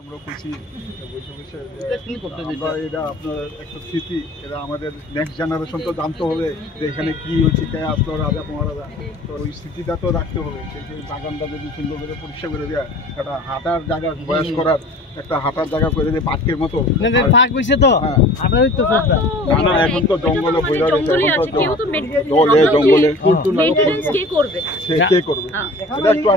আমরা খুশি এটা আপনার একটা স্মৃতি, এটা আমাদের নেক্সট জেনারেশন তো জানতে হবে যে এখানে কি হচ্ছে, কে আসলো, রাজা মহারাজা। তো ওই স্মৃতিটা তো রাখতে হবে। সেই বাগানটা যদি সুন্দর করে পরিষ্কার করে দেওয়া, একটা হাঁটার জায়গা, বয়স করার একটা হাঁটার জায়গা করে দিয়ে পার্কের মতো পার্ক হইছে তো হাঁটারই তো চেষ্টা। না এখন তো জঙ্গলে বইরা রয়েছে, জঙ্গলে কে করবে এটা একটু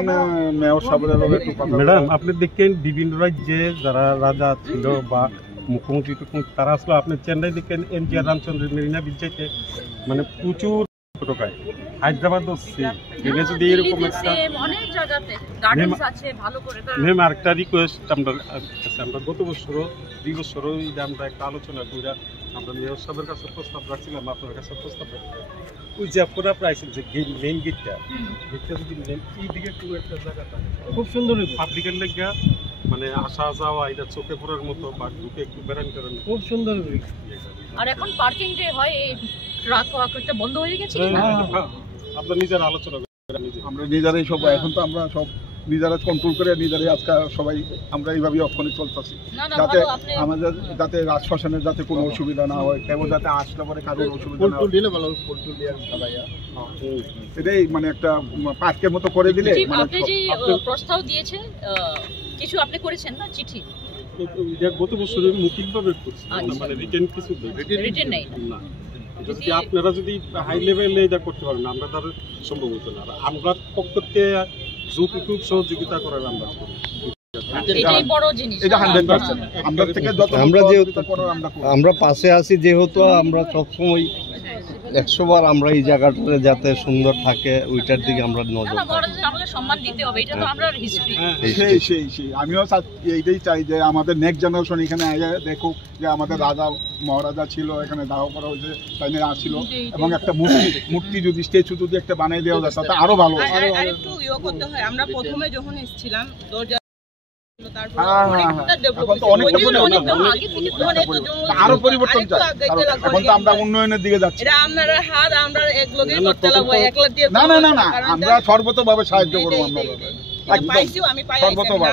মেয়র সাহেবের একটু কথা। ম্যাডাম আপনি দেখেন বিভিন্ন রাজ্যে যারা রাজা ছিল বা মুখ্যমন্ত্রী তারা আসলে আপনি চেন্নাই দেখেন এমজিআর রামচন্দ্র মেরিনা বিচ যাইতে মানে প্রচুর টোকায়। হায়দ্রাবাদ এখানে যদি এরকম একটা ম্যাম আরেকটা রিকোয়েস্ট আমরা গত বছরও 2 বছরও আমরা একটা আলোচনা করে আমরা মেয়র সাহেবের কাছে প্রস্তাব রাখছিলাম, আপনার কাছে প্রস্তাব রাখছিলাম ওই যে আপনারা প্রাইস যে মেইন গেটটা যদি মেন এই দিকে খুব একটা জায়গাটা খুব সুন্দর পাবলিকের লেগে মানে আসা যাওয়া এটা চোখে পড়ার মতো বা ঢুকে একটু বেড়ান করেন খুব সুন্দর। আর এখন পার্কিং যে হয় এই ট্রাক ওয়াকটা বন্ধ হয়ে গেছে। আপনারা নিজেরা আলোচনা করেন, আমরা নিজেরাই সব এখন তো আমরা সব নিজেরা কন্ট্রোল করে নিজেরাই আজকে সবাই আমরা এইভাবে অক্ষণে চলতেছি, যাতে আমাদের যাতে রাজশাসনের যাতে কোনো অসুবিধা না হয়, কেউ যাতে আসলে পরে কারোর অসুবিধা না হয়। এটাই মানে একটা পার্কের মতো করে দিলে। আপনি যে প্রস্তাব দিয়েছে কিছু আপনি করেছেন না চিঠি, গত বছরের মৌখিকভাবে করছি, মানে রিটেন কিছু রিটেন নাই না। যদি আপনারা যদি হাই লেভেলে এটা করতে পারেন আমরা তার সম্ভব হতো না। আমরা পক্ষ থেকে যতটুকু সহযোগিতা করার আমরা করি। আমরা পাশে আছি যেহেতু আমরা সবসময় 100 বার আমরা এই জায়গাটা যাতে সুন্দর থাকে ওইটার দিকে আমরা নজর সম্মান দিতে হবে, এটা তো আমরা হিস্ট্রি। আমিও এইটাই চাই যে আমাদের নেক্সট জেনারেশন এখানে দেখুক যে আমাদের রাজা মহারাজা ছিল, এখানে দাহ করা হয়েছে, তাই নিয়ে আসছিল, এবং একটা মূর্তি যদি স্ট্যাচু যদি একটা বানিয়ে দেওয়া যায় তাতে আরো ভালো। আরেকটু করতে হয়। আমরা প্রথমে যখন এসেছিলাম আরো পরিবর্তন চাই, এখন তো আমরা উন্নয়নের দিকে যাচ্ছি। না আমরা সর্বতভাবে সাহায্য করবো, আমরা সর্বতভাবে।